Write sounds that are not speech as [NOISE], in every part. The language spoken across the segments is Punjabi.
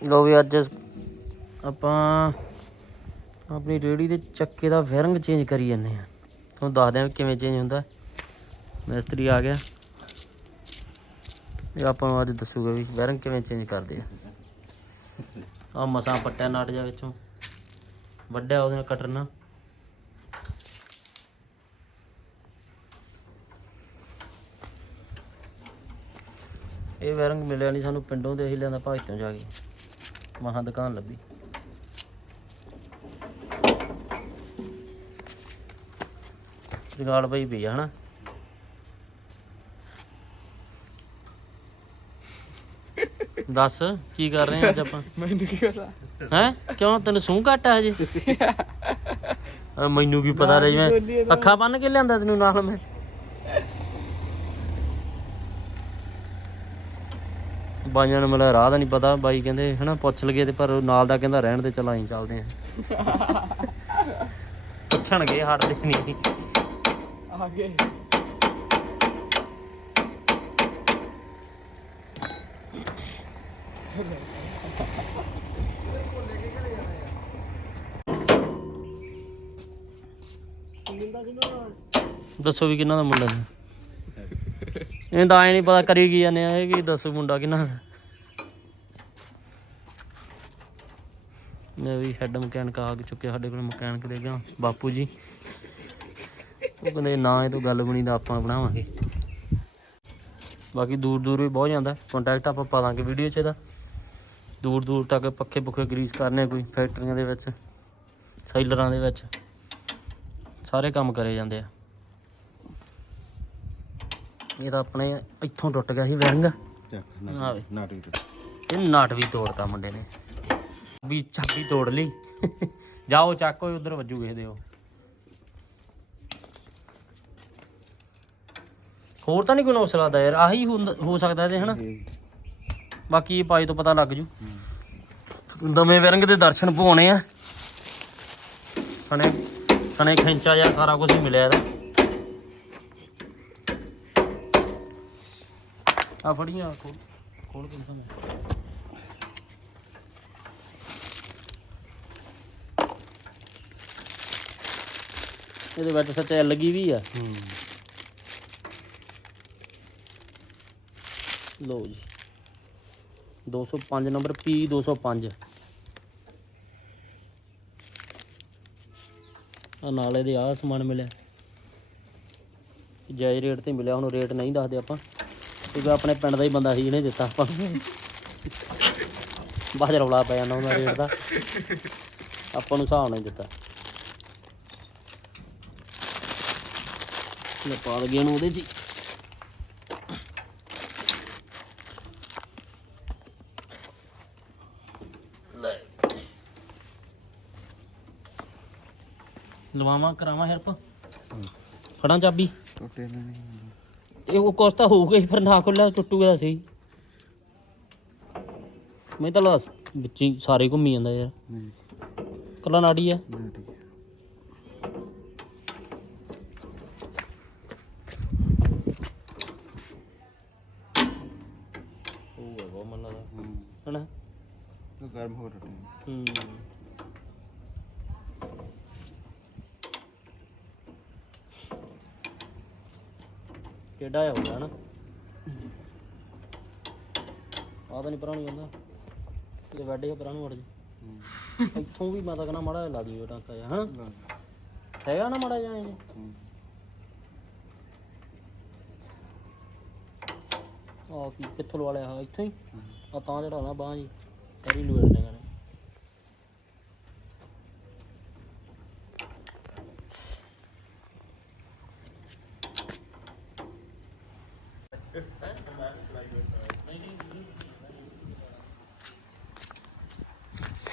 ਲੋ ਵੀ ਅੱਜ ਆਪਾਂ ਆਪਣੀ ਰੇੜੀ ਦੇ ਚੱਕੇ ਦਾ ਫੈਰਿੰਗ ਚੇਂਜ ਕਰੀ ਜਾਂਦੇ ਆ ਤੁਹਾਨੂੰ ਦੱਸਦੇ ਆ ਕਿਵੇਂ ਚੇਂਜ ਹੁੰਦਾ। ਮਿਸਤਰੀ ਆ ਗਿਆ। ਇਹ ਆਪਾਂ ਨੂੰ ਅੱਜ ਦੱਸੂਗਾ ਵੀ ਫੈਰਿੰਗ ਕਿਵੇਂ ਚੇਂਜ ਕਰਦੇ ਆ। ਆ ਮਸਾਂ ਪੱਟਿਆ ਨਟ ਜਾ ਵਿੱਚੋਂ। ਵੱਡਿਆ ਉਹਦੇ ਨਾਲ ਕਟਰ ਨਾਲ। ਇਹ ਵੈਰੰਗ ਮਿਲਿਆ ਨਹੀਂ ਸਾਨੂੰ ਪਿੰਡੋਂ ਦੇ ਅਸੀਂ ਲਿਆਂਦਾ ਭਾਜ ਤੋਂ ਜਾ ਕੇ। ਮਹਾਂ ਦੁਕਾਨ ਲੱਭੀ। ਪਈ ਪਈ ਆ ਹਨਾ? ਦੱਸ ਕੀ ਕਰ ਰਹੇ ਆ ਅੱਜ ਆਪਾਂ? ਮੈਨੂੰ ਕੀ ਪਤਾ? ਹੈ? ਕਿਉਂ? ਤੈਨੂੰ ਸੂਹ ਘੱਟ ਆ ਹਜੇ? [LAUGHS] ਮੈਨੂੰ ਕੀ ਪਤਾ ਰਹੀ ਮੈਂ ਅੱਖਾਂ ਬੰਨ ਕੇ ਲਿਆਂਦਾ ਤੈਨੂੰ ਨਾਲ ਮੈਂ? ਬਾਈਆਂ ਨੂੰ ਮੇਰਾ ਰਾਹ ਦਾ ਨਹੀਂ ਪਤਾ। ਬਾਈ ਕਹਿੰਦੇ ਹਨਾ ਪੁੱਛ ਲਗੇ ਤੇ ਪਰ ਨਾਲ ਦਾ ਕਹਿੰਦਾ ਰਹਿਣ ਦੇ ਚਲਾਈ ਚੱਲਦੇ ਆ। [LAUGHS] ਪੁੱਛਣਗੇ ਹਟਦੇ ਨਹੀਂ। ਆ ਗਏ ਦੱਸੋ ਵੀ ਕਿੰਨਾ ਦਾ ਮੁੰਡਾ ਸੀ? ਇਹ ਤਾਂ ਐ ਨਹੀਂ ਪਤਾ ਕਰੀ ਕੀ ਜਾਂਦੇ ਆ ਇਹ ਕੀ ਦੱਸੋ ਮੁੰਡਾ ਕਿੰਨਾ ਦਾ। ਵੀ ਹੈਡ ਮਕੈਨਿਕ ਆ ਚੁੱਕੇ ਸਾਡੇ ਕੋਲ ਮਕੈਨਿਕ ਦੇ ਗਿਆ ਬਾਪੂ ਜੀ। ਉਹ ਕਹਿੰਦੇ ਨਾ ਇਹ ਤੋਂ ਗੱਲ ਬਣੀ ਤਾਂ ਆਪਾਂ ਬਣਾਵਾਂਗੇ। ਬਾਕੀ ਦੂਰ ਦੂਰ ਵੀ ਬਹੁਤ ਜਾਂਦਾ। ਕੰਟੈਕਟ ਆਪਾਂ ਪਾ ਦਾਂਗੇ ਵੀਡੀਓ 'ਚ ਇਹਦਾ। ਦੂਰ ਦੂਰ ਤੱਕ ਪੱਖੇ ਪੁੱਖੇ ਗਰੀਸ ਕਰਨੇ ਕੋਈ ਫੈਕਟਰੀਆਂ ਦੇ ਵਿੱਚ ਸੈਲਰਾਂ ਦੇ ਵਿੱਚ। ਸਾਰੇ ਕੰਮ ਕਰੇ ਜਾਂਦੇ ਆ। ਇਹ ਤਾਂ ਆਪਣੇ ਇੱਥੋਂ ਟੁੱਟ ਗਿਆ ਸੀ ਵੈਰਿੰਗ ਆਵੇ ਨਾਟ ਵੀ। ਇਹ ਨਟ ਵੀ ਤੋੜਤਾ ਮੁੰਡੇ ਨੇ। ਵੀ ਚਾਬੀ ਤੋੜ ਲਈ। ਜਾਓ ਚੱਕੋ ਉਧਰ ਵੱਜੂ ਕਿਸੇ ਦੇ ਉਹ। ਹੋਰ ਤਾਂ ਨਹੀਂ ਕੋਈ ਨੁਕਸ ਲੱਗਦਾ ਯਾਰ ਆਹੀ ਹੁੰਦਾ- ਹੋ ਸਕਦਾ ਇਹਦੇ ਹਨਾ? ਬਾਕੀ ਇਹ ਪਾਈ ਤੋਂ ਪਤਾ ਲੱਗ ਜੂ। ਨਵੇਂ ਵੈਰਿੰਗ ਦੇ ਦਰਸ਼ਨ ਪਾਉਣੇ ਆ। ਸਣੇ ਸਣੇ ਖਿੰਚਾ ਜਾਂ ਸਾਰਾ ਕੁਝ ਹੀ ਮਿਲਿਆ ਇਹਦਾ। ਆ ਫੜੀਆਂ ਖੋਲ ਖੋਲ ਕੇ ਦਿਖਾ। ਮੈਂ ਇਹਦੇ ਵਿੱਚ ਸੱਚ ਲੱਗੀ ਵੀ ਆ। ਹੂੰ ਲਓ ਜੀ। 205 ਨੰਬਰ P 205 ਆ ਨਾਲ ਇਹਦੇ ਆ ਸਮਾਨ ਮਿਲਿਆ। ਜਾਇਜ਼ ਰੇਟ ਤੇ ਮਿਲਿਆ ਹੁਣ ਰੇਟ ਨਹੀਂ ਦੱਸਦੇ ਆਪਾਂ। ਕਿਉਂਕਿ ਆਪਣੇ ਪਿੰਡ ਦਾ ਹੀ ਬੰਦਾ ਸੀ ਜਿਹਨੇ ਦਿੱਤਾ ਆਪਾਂ ਨੂੰ। ਬਾਅਦ ਰੌਲਾ ਪੈ ਜਾਂਦਾ ਉਹਨਾਂ ਰੇਟ ਦਾ। ਆਪਾਂ ਨੂੰ ਹਿਸਾਬ ਨਾਲ ਦਿੱਤਾ। ਲੈ ਪਾ ਲਗੇ ਨੂੰ ਉਹਦੇ 'ਚ ਲਵਾਵਾਂ ਕਰਾਵਾਂ ਹੈਲਪ ਫੜਾਂ ਚਾਬੀ? ਟੁੱਟੇ ਨਹੀਂ ਇਹ ਉਹ ਕੋਸਤਾ ਹੋਊਗਾ ਹੀ ਪਰ ਨਾ ਖੁੱਲਿਆ ਟੁੱਟੂਗਾ ਤਾਂ ਸਹੀ। ਮੈਂ ਤਾਂ ਲਾਸ ਵਿੱਚ ਹੀ ਸਾਰੇ ਘੁੰਮੀ ਜਾਂਦਾ ਯਾਰ। ਕੱਲਾ ਨਾੜੀ ਆ ਨਾ ਠੀਕ ਹੈ ਹੋਊਗਾ ਬਹੁਤ ਮਨ ਲੱਗਦਾ ਹੂੰ ਹਨਾ ਉਹ ਗਰਮ ਹੋ ਟੁੱਟੇ ਹੂੰ ਕਿਹੜਾ ਆ ਹੋਗਾ ਨਾ? ਆ ਤਾਂ ਨਹੀਂ ਪਰਾਂ ਨੂੰ ਜਾਂਦਾ ਇਹ ਵੱਡੇ ਪਰਾਂ ਨੂੰ ਵੜ ਜਾ। ਹੂੰ ਇੱਥੋਂ ਵੀ ਮੈਂ ਤਾਂ ਕਹਣਾ ਮਾੜਾ ਜਿਹਾ ਲਾ ਦੀ ਟਾਂਕਾ ਹਨਾ ਨਾ ਹੈਗਾ ਨਾ ਮਾੜਾ ਜਿਹਾ ਇਹ? ਹੂੰ। ਆ ਕੀ ਕਿੱਥੋਂ ਲਵਾ ਲਿਆ? ਆਹ ਇੱਥੋਂ ਹੀ? ਆ ਤਾਂ ਚੜਾਉਣਾ ਬਾਹ ਜੀ। ਸਾਰੀ ਲੁੜਨੇ ਗਾਣੇ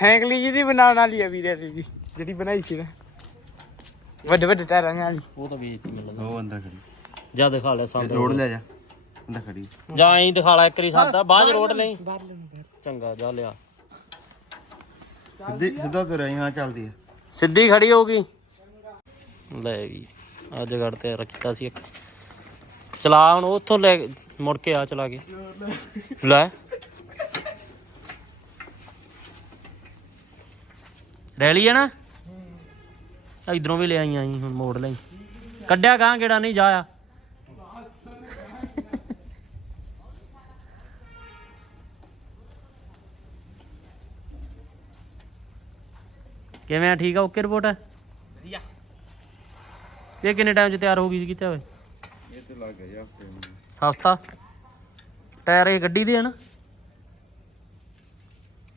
ਸਾਈਕਲੀ ਜਿਹਦੀ ਬਣਾਉਣ ਵਾਲੀ ਆ ਵੀਰੇ ਦੀ ਜਿਹੜੀ ਬਣਾਈ ਸੀ ਨਾ। ਵੱਡੇ ਵੱਡੇ ਟਾਇਰਾਂ ਵਾਲੀ ਉਹ ਤਾਂ ਵੇਚਤੀ ਮੈਨੂੰ ਉਹ ਅੰਦਰ ਖੜੀ। ਜਾ ਦਿਖਾ ਲੈ ਸੰਦ ਰੋਡ ਲੈ ਜਾ। ਅੰਦਰ ਖੜੀ। ਜਾਂ ਐਂ ਦਿਖਾ ਲੈ ਇੱਕ ਵਾਰੀ ਸੰਦ ਬਾਅਦ ਰੋਡ ਲਈ। ਬਾਹਰ ਲੈਣ ਚੰਗਾ ਜਾ ਲਿਆ। ਸਿੱਧੀ ਸਿੱਧਾ ਤੁਰਿਆ ਹੀ ਹਾਂ ਚੱਲਦੀ ਹੈ ਸਿੱਧੀ ਖੜੀ ਹੋਊਗੀ। ਲੈ ਵੀ ਆ ਜਗੜ ਤੇ ਰੱਖਤਾ ਸੀ ਇੱਕ। ਚਲਾ ਹੁਣ ਉੱਥੋਂ ਲੈ ਮੁੜ ਕੇ ਆ ਚਲਾ ਕੇ। ਲੈ। ਰੈਲੀ ਹੈ ਨਾ? ਇਧਰੋਂ ਵੀ ਲੈ ਆਈ ਆਈ ਹੁਣ ਮੋੜ ਲਈ। ਕੱਢਿਆ ਗਾਂ ਕਿਹੜਾ ਨਹੀਂ ਜਾਇਆ ਕਿਵੇਂ ਆ ਠੀਕ ਆ ਓਕੇ ਰਿਪੋਰਟ ਹੈ ਵਧੀਆ। ਇਹ ਕਿੰਨੇ ਟਾਈਮ 'ਚ ਤਿਆਰ ਹੋ ਗਈ ਸੀ ਕਿਤੇ ਹੋਏ ਇਹ ਤੇ ਲੱਗ ਗਿਆ ਜੀ ਹਫ਼ਤੇ ਨੂੰ। ਹਫਤਾ? ਟਾਇਰ ਇਹ ਗੱਡੀ ਦੇ ਆ ਨਾ?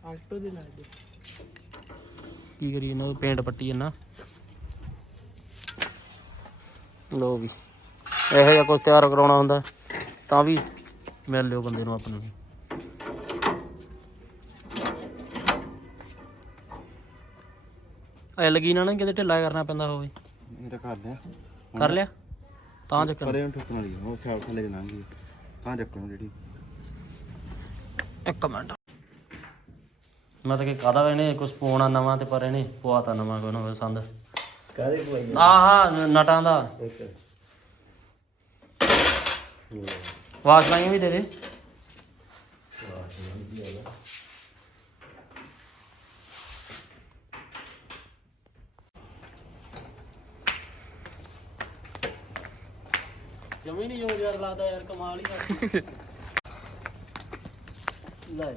ਆਲਟੋ ਦੇ ਲੱਗਦੇ। ਕੀ ਕਰੀਏ ਇਹਨਾਂ ਨੂੰ ਪੇਂਟ ਪੱਟੀ ਜੰਨਾ ਲੋ ਵੀ ਇਹੋ ਜਿਹਾ ਕੁਝ ਤਿਆਰ ਕਰਾਉਣਾ ਹੁੰਦਾ ਤਾਂ ਵੀ ਮਿਲ ਲਿਓ ਬੰਦੇ ਨੂੰ ਆਪਣੇ ਨੂੰ ਐ ਲੱਗੀ ਨਾ ਨਾ ਕਿਤੇ ਢਿੱਲਾ ਕਰਨਾ ਪੈਂਦਾ ਹੋਵੇ। ਕਰ ਲਿਆ। ਕਰ ਲਿਆ? ਤਾਂ ਚੱਕਰ ਪਰੇ ਨੂੰ ਠੁੱਕਣ ਵਾਲੀ ਉਹ ਖਿਆਲ ਥੱਲੇ ਜਨਾਂਗੀ ਤਾਂ ਚੱਕਣ ਜਿਹੜੀ। ਇੱਕ ਮਿੰਟ। ਮੈਂ ਤਾਂ ਕਿ ਕਾਦਾ ਇਹਨੇ? ਕੁਝ ਪਾਉਣਾ ਨਵਾਂ ਤੇ ਪਰ ਇਹਨੇ ਪਵਾਤਾ ਨਵਾਂ ਕੋਈ ਨਾ ਸੰਦ। ਕਾਹਦੇ ਕੋਈ ਆਹ ਨਟਾਂ ਦਾ। ਵਾਸ਼ ਲਾਈਆਂ ਵੀ ਦੇ ਦੇ ਜਮੀ ਨਹੀਂ ਯਾਰ ਲੱਗਦਾ ਯਾਰ ਕਮਾਲ ਹੀ [LAUGHS] ਲੈ।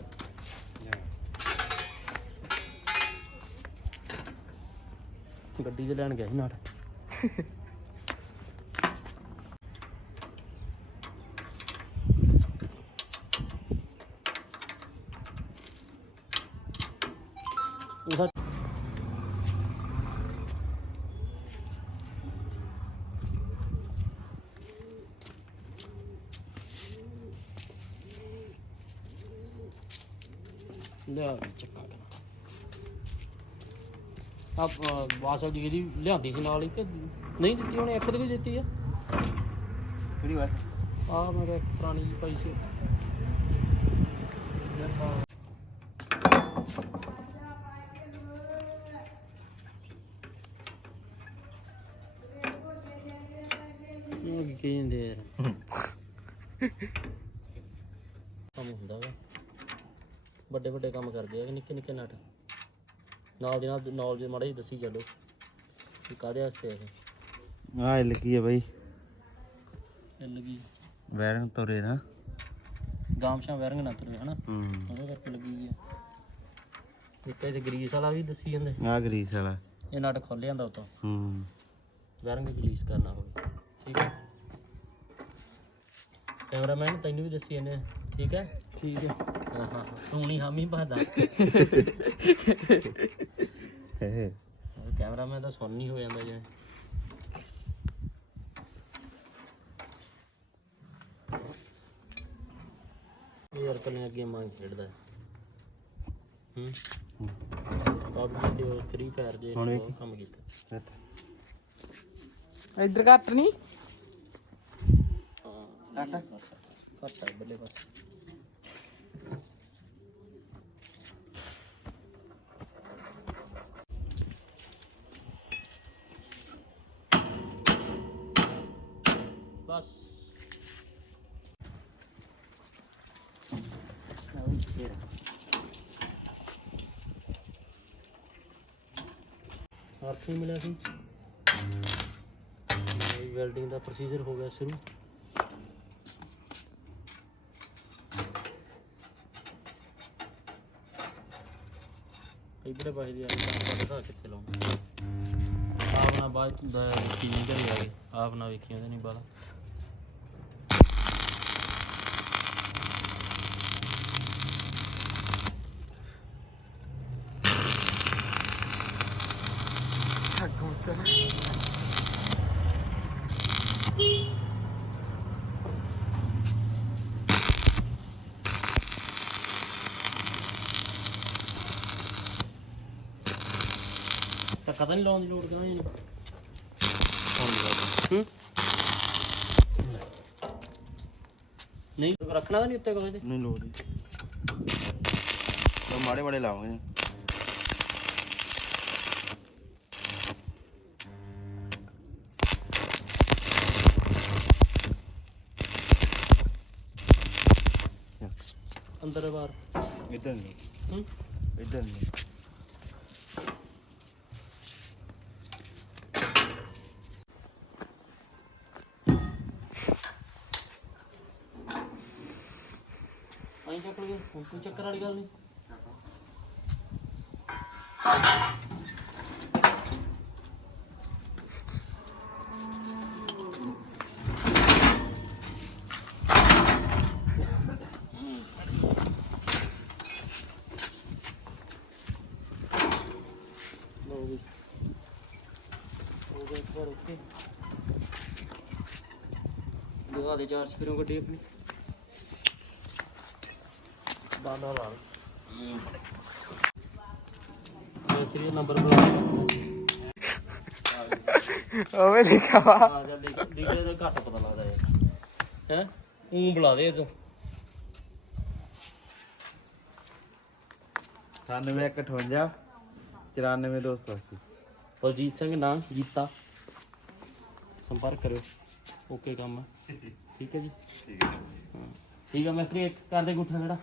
ਗੱਡੀ 'ਚ ਲੈਣ ਗਿਆ ਸੀ ਨਾਲ। ਉਹਦਾ ਲਿਆ ਵੀ ਵਾਸਾ ਜੀ ਲਿਆਂਦੀ ਸੀ ਨਾਲ ਹੀ ਕਿ ਨਹੀਂ ਦਿੱਤੀ ਉਹਨੇ ਇੱਕ ਦੀ ਵੀ ਦਿੱਤੀ ਆ। ਕਿਹੜੀ ਵਾਰ? ਆ ਮੈਂ ਕਿਹਾ ਇੱਕ ਪੁਰਾਣੀ ਜੀ ਪਾਈ ਸੀ। ਕੀ ਕਹਿੰਦੇ ਯਾਰ? ਕੰਮ ਹੁੰਦਾ ਵਾ। ਵੱਡੇ ਵੱਡੇ ਕੰਮ ਕਰਦੇ ਆ ਕਿ ਨਿੱਕੇ ਨਿੱਕੇ ਨਟ ਨਾਲ ਦੀ ਨਾਲ ਨੌਲੇਜ ਮਾੜਾ ਜੀ ਦੱਸੀ ਚੱਲੋ ਕਿ ਕਾਹਦੇ ਵਾਸਤੇ ਆ ਇਹ। ਲੱਗੀ ਆ ਬਾਈ। ਇਹ ਲੱਗੀ ਵੈਰਨ ਤੋਰੇ ਨਾ। ਗਾਮਸ਼ਾਂ ਵੈਰਿੰਗ ਨਾ ਤੁਰੇ ਹਨਾ? ਹੂੰ। ਉਹਦੇ ਕਰਕੇ ਲੱਗੀ ਆ। ਇੱਕ ਇਹ ਗਰੀਸ ਵਾਲਾ ਵੀ ਦੱਸੀ ਜਾਂਦੇ। ਆਹ ਗਰੀਸ ਵਾਲਾ। ਇਹ ਨਟ ਖੋਲ ਜਾਂਦਾ ਉਤੋਂ। ਹੂੰ। ਵੈਰਿੰਗ ਰਿਲੀਜ਼ ਕਰਨਾ ਹੋਵੇ। ਠੀਕ ਹੈ ਕੈਮਰਾਮੈਨ ਤੈਨੂੰ ਵੀ ਦੱਸੀ ਜਾਂਦੇ ਆ, ਠੀਕ ਹੈ ਠੀਕ ਹੈ ਹਾਂ ਹਾਂ ਹਾਂ। ਤੂੰ ਨਹੀਂ ਹਾਮੀ ਭਰਦਾ। [LAUGHS] ਕੈਮਰਾਮੈਨ ਤਾਂ ਸੁਣ ਨਹੀਂ ਹੋ ਜਾਂਦਾ ਜਿਵੇਂ। ਇਹ ਯਾਰ ਕੱਲੀਆਂ ਗੇਮਾਂ ਹੀ ਖੇਡਦਾ। ਹੈ। ਹੂੰ ਪਬਜੀ ਤੇ ਫ੍ਰੀ ਫਾਇਰ ਜੇ ਹੁਣ ਬਹੁਤ ਕੰਮ ਕੀਤਾ। ਇੱਧਰ ਘੱਟ ਨਹੀਂ ਹਾਂ। ਘੱਟ ਹੈ ਬੱਲੇ ਬਸ ਬਸ ਅਰਥ ਹੀ ਮਿਲਿਆ ਸੀ। ਵੈਲਡਿੰਗ ਦਾ ਪ੍ਰੋਸੀਜਰ ਹੋ ਗਿਆ ਸ਼ੁਰੂ। ਇਧਰ ਪਾਸੇ ਦੀ ਆ ਗਈ ਪਤਾ ਕਿੱਥੇ ਲਾਉਂ ਆਪ ਨਾ ਬਾਅਦ ਚ ਘਰੇ ਆ ਗਏ ਆਪ ਨਾ ਵੇਖੀ, ਉਹਦੇ ਨਹੀਂ ਬਾਲਾ ਤਾਂ ਕਦੋਂ ਨਹੀਂ ਲਾਉਣ ਦੀ ਲੋੜ ਕਿਉਂ ਇਹਨੂੰ? ਹੂੰ। ਨਹੀਂ ਰੱਖਣਾ ਤਾਂ ਨਹੀਂ ਉੱਤੇ ਕੋਈ ਤੇ ਨਹੀਂ ਲੋੜ ਨਹੀਂ ਤਾਂ ਮਾੜੇ ਮਾੜੇ ਲਾਵਾਂਗੇ। ਅੰਦਰ ਬਾਹਰ। ਇਧਰ ਨਹੀਂ। ਹੂੰ? ਇਧਰ ਨਹੀਂ। ਆਈ ਚੱਕਰ ਵਾਲੀ ਗੱਲ ਨਹੀਂ? ਇੱਕ ਦੇ ਚਾਰ ਸਪੀਰੋਂ ਗੱਡੀ ਆਪਣੀ। ਦਾਦਾ ਵਾਲ। ਮਿਸਤਰੀ ਦਾ ਨੰਬਰ ਬੁਲਾ ਓਵੇਂ ਲਿਖਾ ਵਾ ਆ ਜਾ ਦੇਖ ਦੇਖਦੇ ਤਾਂ ਘੱਟ ਪਤਾ ਲੱਗਦਾ ਹੈ? ਉਹ ਬੁਲਾ ਦੇ ਤੂੰ। 9158 94280 ਬਲਜੀਤ ਸਿੰਘ ਨਾਂ ਜੀਤਾ ਸੰਪਰਕ ਕਰਿਓ। ਓਕੇ ਕੰਮ। ਹੈ ਠੀਕ ਹੈ ਜੀ? ਠੀਕ ਹੈ ਹਾਂ। ਠੀਕ ਹੈ, ਮਿਸਤਰੀ, ਇੱਕ ਕਰਦੇ ਗੁੱਠਾ ਜਿਹੜਾ।